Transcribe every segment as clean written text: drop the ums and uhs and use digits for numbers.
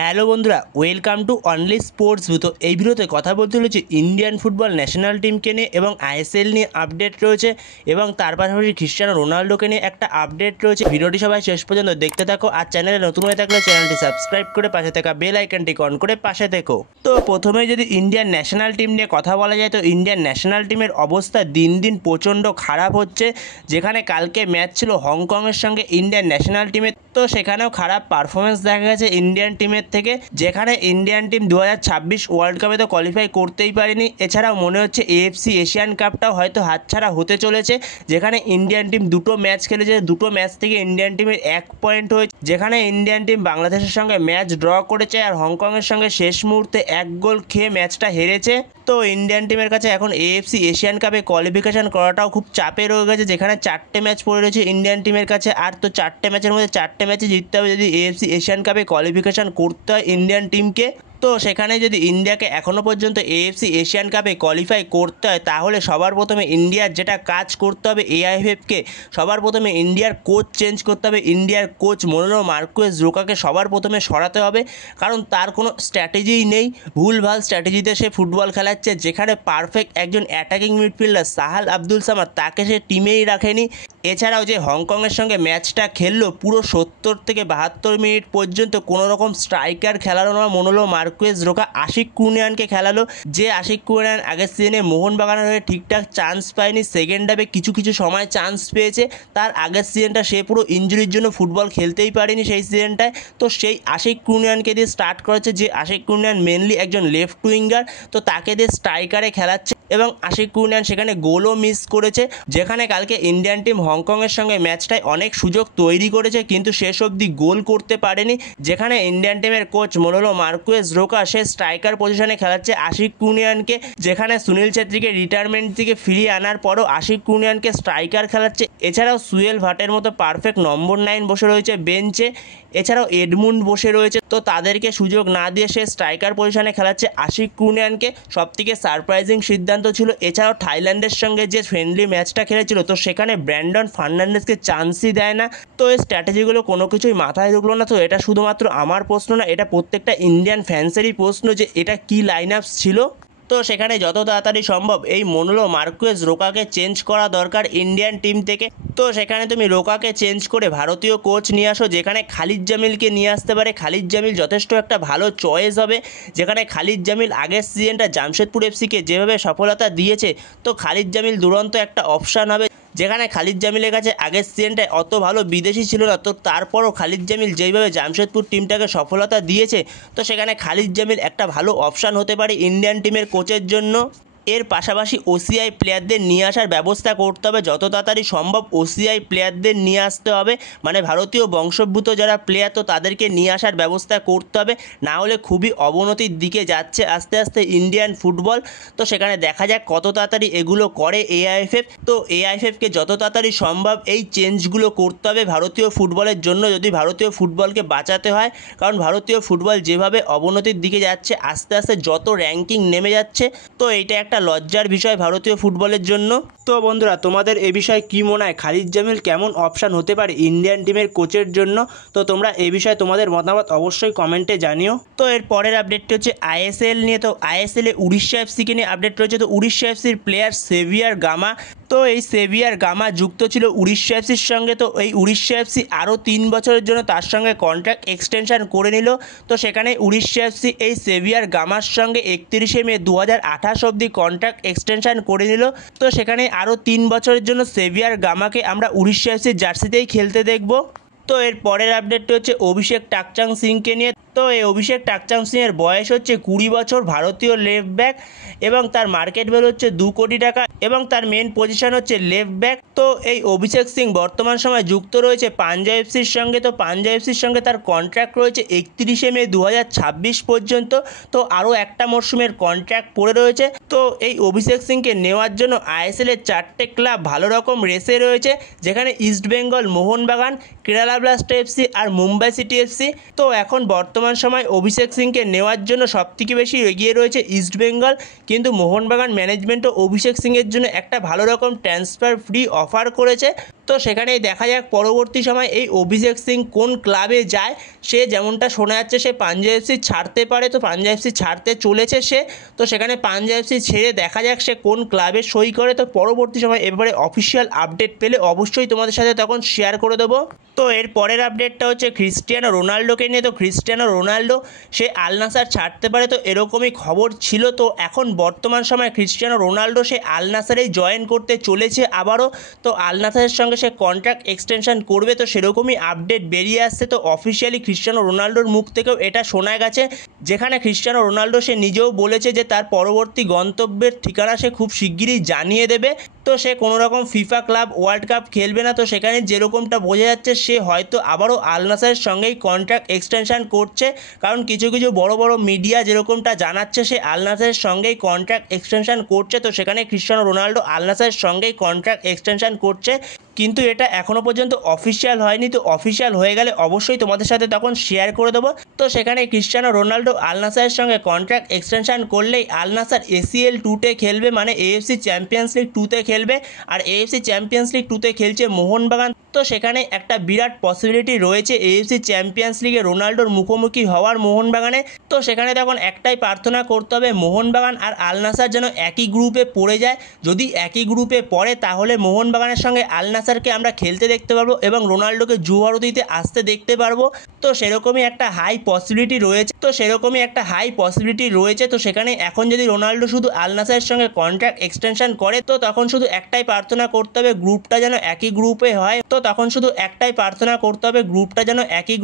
Hello বন্ধুরা, welcome to only sports view. তো এই ভিডিওতে কথা বলতে চলেছে ইন্ডিয়ান ফুটবল ন্যাশনাল টিমকে নিয়ে এবং আইএসএল নিয়ে আপডেট রয়েছে এবং তার পাশাপাশি ক্রিস্টিয়ানো রোনাল্ডোকে নিয়ে একটা আপডেট রয়েছে। ভিডিওটি সবাই শেষ পর্যন্ত দেখতে থাকো, আর চ্যানেলে নতুন হয়ে থাকলে চ্যানেলটি সাবস্ক্রাইব করে পাশে থাকা বেল আইকনটি অন করে পাশে থেকো। তো প্রথমে যদি ইন্ডিয়ান ন্যাশনাল টিম নিয়ে কথা বলা যায়, তো ইন্ডিয়ান ন্যাশনাল টিমের অবস্থা দিন দিন প্রচণ্ড খারাপ হচ্ছে। যেখানে কালকে ম্যাচ ছিল হংকংয়ের সঙ্গে ইন্ডিয়ান ন্যাশনাল টিমের, তো সেখানেও খারাপ পারফরমেন্স দেখা গেছে ইন্ডিয়ান টিমের থেকে। যেখানে ইন্ডিয়ান টিম 2026 ওয়ার্ল্ড কাপে তো কোয়ালিফাই করতেই পারেনি। এছাড়াও মনে হচ্ছে এএফসি এশিয়ান কাপটাও হয়তো হাতছাড়া হতে চলেছে। যেখানে ইন্ডিয়ান টিম দুটো ম্যাচ খেলেছে, দুটো ম্যাচ থেকে ইন্ডিয়ান টিমের 1 পয়েন্ট হয়েছে। যেখানে ইন্ডিয়ান টিম বাংলাদেশের সঙ্গে ম্যাচ ড্র করেছে আর হংকংয়ের সঙ্গে শেষ মুহূর্তে 1 গোল খেয়ে ম্যাচটা হেরেছে। তো ইন্ডিয়ান টিমের কাছে এখন এএফসি এশিয়ান কাপে কোয়ালিফিকেশন করাটাও খুব চাপে রয়ে গেছে। যেখানে 4টে ম্যাচ পড়ে রয়েছে ইন্ডিয়ান টিমের কাছে, আর তো 4টে ম্যাচের মধ্যে 4টে ম্যাচে জিততে হবে যদি এএফসি এশিয়ান কাপে কোয়ালিফিকেশন করতে হয় ইন্ডিয়ান টিমকে। তো সেখানে যদি ইন্ডিয়াকে এখনও পর্যন্ত এএফসি এশিয়ান কাপে কোয়ালিফাই করতে হয়, তাহলে সবার প্রথমে ইন্ডিয়ার যেটা কাজ করতে হবে এআইএফএফকে, সবার প্রথমে ইন্ডিয়ার কোচ চেঞ্জ করতে হবে। ইন্ডিয়ার কোচ মোনালো মার্কুয়েজ রোকাকে সবার প্রথমে সরাতে হবে, কারণ তার কোনো স্ট্র্যাটেজিই নেই। ভুলভাল স্ট্র্যাটেজিতে সে ফুটবল খেলাচ্ছে। যেখানে পারফেক্ট একজন অ্যাটাকিং মিডফিল্ডার সাহাল আব্দুল সামাদ, তাকে সে টিমেই রাখেনি। এছাড়াও যে হংকংয়ের সঙ্গে ম্যাচটা খেললো, পুরো 70 থেকে 72 মিনিট পর্যন্ত কোনো রকম স্ট্রাইকার খেলালো না মোনালো মার্কুয়েজ রোকা। আশিক কুনিয়ানকে খেলালো, যে আশিক কুনিয়ান আগের সিজনে মোহনবাগানের হয়ে ঠিকঠাক চান্স পায়নি। সেকেন্ড হাফে কিছু কিছু সময় চান্স পেয়েছে। তার আগের সিজনটা সে পুরো ইনজুরির জন্য ফুটবল খেলতেই পারেনি সেই সিজনটায়। তো সেই আশিক কুনিয়ানকে দিয়ে স্টার্ট করেছে, যে আশিক কুনিয়ান মেনলি একজন লেফট উইঙ্গার। তো তাকে দিয়ে স্ট্রাইকারে খেলাচ্ছে এবং আশিক কুনিয়ান সেখানে গোলও মিস করেছে। যেখানে কালকে ইন্ডিয়ান টিম হংকংয়ের সঙ্গে ম্যাচটায় অনেক সুযোগ তৈরি করেছে, কিন্তু শেষ অবধি গোল করতে পারেনি। যেখানে ইন্ডিয়ান টিমের কোচ মোনালো মার্কুয়েজ রোকা সে স্ট্রাইকার পজিশনে খেলাচ্ছে আশিক কুনিয়ানকে। যেখানে সুনীল ছেত্রীকে রিটায়ারমেন্ট থেকে ফিরিয়ে আনার পরও আশিক কুনিয়ানকে স্ট্রাইকার খেলাচ্ছে। এছাড়াও সুয়েল ভাটের মতো পারফেক্ট নম্বর 9 বসে রয়েছে বেঞ্চে। এছাড়াও এডমুন্ড বসে রয়েছে। তো তাদেরকে সুযোগ না দিয়ে সে স্ট্রাইকার পজিশনে খেলাচ্ছে আশিক কুনিয়ানকে। সবথেকে সারপ্রাইজিং সিদ্ধান্ত ছিল। এছাড়াও থাইল্যান্ডের সঙ্গে যে ফ্রেন্ডলি ম্যাচটা খেলেছিল, তো সেখানে ব্র্যান্ডন ফার্নান্ডেজকে চান্সই দেয় না। তো এই স্ট্র্যাটেজিগুলো কোনো কিছুই মাথায় ঢুকলো না। তো এটা শুধুমাত্র আমার প্রশ্ন না, এটা প্রত্যেকটা ইন্ডিয়ান ফ্যান্সেরই প্রশ্ন যে এটা কি লাইন আপ ছিল। তো সেখানে যত তাড়াতাড়ি সম্ভব এই মোনালো মার্কুয়েজ রোকাকে চেঞ্জ করা দরকার ইন্ডিয়ান টিম থেকে। তো সেখানে তুমি রোকাকে চেঞ্জ করে ভারতীয় কোচ নিয়ে আসো, যেখানে খালিদ জামিলকে নিয়ে আসতে পারে। খালিদ জামিল যথেষ্ট একটা ভালো চয়েস হবে। যেখানে খালিদ জামিল আগের সিজনটা জামশেদপুর এফসিকে যেভাবে সফলতা দিয়েছে, তো খালিদ জামিল দুরন্ত একটা অপশান হবে। যেখানে খালিদ জামিলের কাছে আগের সিজনটায় অত ভালো বিদেশি ছিল না, তো তারপরও খালিদ জামিল যেইভাবে জামশেদপুর টিমটাকে সফলতা দিয়েছে, তো সেখানে খালিদ জামিল একটা ভালো অপশান হতে পারে ইন্ডিয়ান টিমের কোচের জন্য। এর পাশাপাশি ওসিআই প্লেয়ারদের নিয়ে আসার ব্যবস্থা করতে হবে, যত তাড়াতাড়ি সম্ভব ওসিআই প্লেয়ারদের নিয়ে আসতে হবে। মানে ভারতীয় বংশোদ্ভূত যারা প্লেয়ার, তো তাদেরকে নিয়ে আসার ব্যবস্থা করতে হবে। না হলে খুবই অবনতির দিকে যাচ্ছে আস্তে আস্তে ইন্ডিয়ান ফুটবল। তো সেখানে দেখা যাক কত তাড়াতাড়ি এগুলো করে এআইএফএফ। তো এআইএফএফকে যত তাড়াতাড়ি সম্ভব এই চেঞ্জগুলো করতে হবে ভারতীয় ফুটবলের জন্য, যদি ভারতীয় ফুটবলকে বাঁচাতে হয়। কারণ ভারতীয় ফুটবল যেভাবে অবনতির দিকে যাচ্ছে আস্তে আস্তে, যত র্যাঙ্কিং নেমে যাচ্ছে, তো এইটা একটা লজ্জার বিষয় ভারতীয় ফুটবলের জন্য। তো বন্ধুরা, তোমাদের এ বিষয়ে কী মনে হয়? খালিদ জামিল কেমন অপশান হতে পারে ইন্ডিয়ান টিমের কোচের জন্য? তো তোমরা এই বিষয়ে তোমাদের মতামত অবশ্যই কমেন্টে জানিও। তো এর পরের আপডেটটি হচ্ছে আইএসএল নিয়ে। তো আইএসএলে উড়িষ্যা এফসিকে নিয়ে আপডেট রয়েছে। তো উড়িষ্যা এফসির প্লেয়ার সেভিয়ার গামা, তো এই সেভিয়ার গামা যুক্ত ছিল উড়িষ্যা এফসির সঙ্গে। তো এই উড়িষ্যা এফসি আরও 3 বছরের জন্য তার সঙ্গে কন্ট্রাক্ট এক্সটেনশন করে নিল। তো সেখানে উড়িষ্যা এফসি এই সেভিয়ার গামার সঙ্গে 31শে মে 2028 অবধি কন্ট্রাক্ট এক্সটেনশন করে নিল। তো সেখানে আরও 3 বছরের জন্য সেভিয়ার গামাকে আমরা উড়িষ্যা এফসির জার্সিতেই খেলতে দেখব। তো এর পরের আপডেটটি হচ্ছে অভিষেক টাকচাং সিংকে নিয়ে। তো এই অভিষেক টাকচাং সিংয়ের বয়স হচ্ছে 20 বছর, ভারতীয় লেফট ব্যাক, এবং তার মার্কেট ভ্যালু হচ্ছে 2 কোটি টাকা, এবং তার মেন পজিশন হচ্ছে লেফট ব্যাক। তো এই অভিষেক সিং বর্তমান সময় যুক্ত রয়েছে পাঞ্জাব এফসির সঙ্গে। তো পাঞ্জাব এফসির সঙ্গে তার কন্ট্রাক্ট রয়েছে 31শে মে 2026 পর্যন্ত। তো আরও একটা মরশুমের কন্ট্রাক্ট পড়ে রয়েছে। তো এই অভিষেক সিংকে নেওয়ার জন্য আইএসএলের 4টে ক্লাব ভালো রকম রেসে রয়েছে, যেখানে ইস্টবেঙ্গল মোহনবাগান, কেরালা ব্লাস্ট এফসি আর মুম্বাই সিটি এফসি। তো এখন বর্তমান সময় অভিষেক সিংকে নেওয়ার জন্য সবথেকে বেশি এগিয়ে রয়েছে ইস্টবেঙ্গল, কিন্তু মোহনবাগান ম্যানেজমেন্টও অভিষেক সিংয়ের জন্য একটা ভালো রকম ট্রান্সফার ফ্রি অফার করেছে। তো সেখানেই দেখা যাক পরবর্তী সময় এই অভিষেক সিং কোন ক্লাবে যায়। সে যেমনটা শোনা যাচ্ছে সে পাঞ্জাব এফসি ছাড়তে পারে, তো পাঞ্জাব এফসি ছাড়তে চলেছে সে। তো সেখানে পাঞ্জাব এফসি ছেড়ে দেখা যাক সে কোন ক্লাবে সই করে। তো পরবর্তী সময় এবারে অফিসিয়াল আপডেট পেলে অবশ্যই তোমাদের সাথে তখন শেয়ার করে দেবো। তো এর পরের আপডেটটা হচ্ছে ক্রিস্টিয়ানো রোনাল্ডোকে নিয়ে। তো ক্রিস্টিয়ানো রোনাল্ডো সে আল নাসার ছাড়তে পারে, তো এরকমই খবর ছিল। তো এখন বর্তমান সময়ে ক্রিস্টিয়ানো রোনাল্ডো সে আল নাসারেই জয়েন করতে চলেছে আবারও। তো আল নাসারের সঙ্গে সে কন্ট্রাক্ট এক্সটেনশন করবে, তো সেরকমই আপডেট বেরিয়ে আসছে। তো অফিসিয়ালি ক্রিস্টিয়ানো রোনাল্ডোর মুখ থেকেও এটা শোনা গেছে, যেখানে ক্রিস্টিয়ানো রোনাল্ডো সে নিজেও বলেছে যে তার পরবর্তী গন্তব্যের ঠিকানা সে খুব শিগগিরই জানিয়ে দেবে। তো সে কোনো রকম ফিফা ক্লাব ওয়ার্ল্ড কাপ খেলবে না। তো সেখানে যেরকমটা বোঝা যাচ্ছে সে হয়তো আবারও আল নাসারের সঙ্গেই কন্ট্রাক্ট এক্সটেনশন করছে, কারণ কিছু কিছু বড় বড় মিডিয়া যেরকমটা জানাচ্ছে সে আল নাসারের সঙ্গেই কন্ট্রাক্ট এক্সটেনশন করছে। তো সেখানে ক্রিস্টিয়ানো রোনাল্ডো আল নাসারের সঙ্গেই কন্ট্রাক্ট এক্সটেনশন করছে, কিন্তু এটা এখনও পর্যন্ত অফিসিয়াল হয়নি। তো অফিসিয়াল হয়ে গেলে অবশ্যই তোমাদের সাথে তখন শেয়ার করে দেবো। তো সেখানে ক্রিস্টিয়ানো রোনাল্ডো আল নাসারের সঙ্গে কন্ট্রাক্ট এক্সটেনশন করলেই আল নাসার ACL 2-তে খেলবে, মানে AFC চ্যাম্পিয়ন্স লিগ 2-তে খেলবে। আর AFC চ্যাম্পিয়ন্স লিগ 2-তে খেলছে মোহনবাগান। তো সেখানে একটা বিরাট পসিবিলিটি রয়েছে AFC চ্যাম্পিয়ন্স লিগে রোনাল্ডোর মুখোমুখি হওয়ার মোহনবাগানে। তো সেখানে তখন একটাই প্রার্থনা করতে হবে মোহনবাগান আর আল নাসার যেন একই গ্রুপে পড়ে যায়। যদি একই গ্রুপে পড়ে তাহলে মোহনবাগানের সঙ্গে আল নাসারকে আমরা খেলতে দেখতে পারবো এবং রোনাল্ডোকে জুয়ারুদিতে আসতে দেখতে পারবো। তো সেরকমই একটা হাই পসিবিলিটি রয়েছে। তো সেখানে এখন যদি রোনাল্ডো শুধু আল নাসারের সঙ্গে কন্ট্রাক্ট এক্সটেনশন করে, তো তখন শুধু একটাই প্রার্থনা করতে হবে গ্রুপটা যেন একই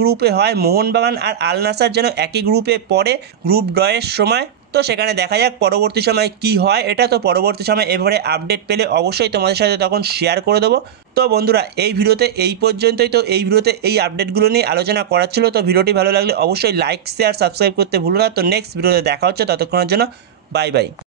গ্রুপে হয়। মোহনবাগান আর আল নাসার যেন একই গ্রুপে পড়ে গ্রুপ ড্রয়ের সময়। তো সেখানে দেখা যাক পরবর্তী সময় কি হয় এটা। তো পরবর্তী সময় এবারে আপডেট পেলে অবশ্যই তোমাদের সাথে তখন শেয়ার করে দেবো। তো বন্ধুরা এই ভিডিওতে এই পর্যন্তই। তো এই ভিডিওতে এই আপডেটগুলো নিয়ে আলোচনা করার ছিল। তো ভিডিওটি ভালো লাগলে অবশ্যই লাইক শেয়ার সাবস্ক্রাইব করতে ভুলো না। তো নেক্সট ভিডিওতে দেখা হচ্ছে, ততক্ষণের জন্য বাই বাই।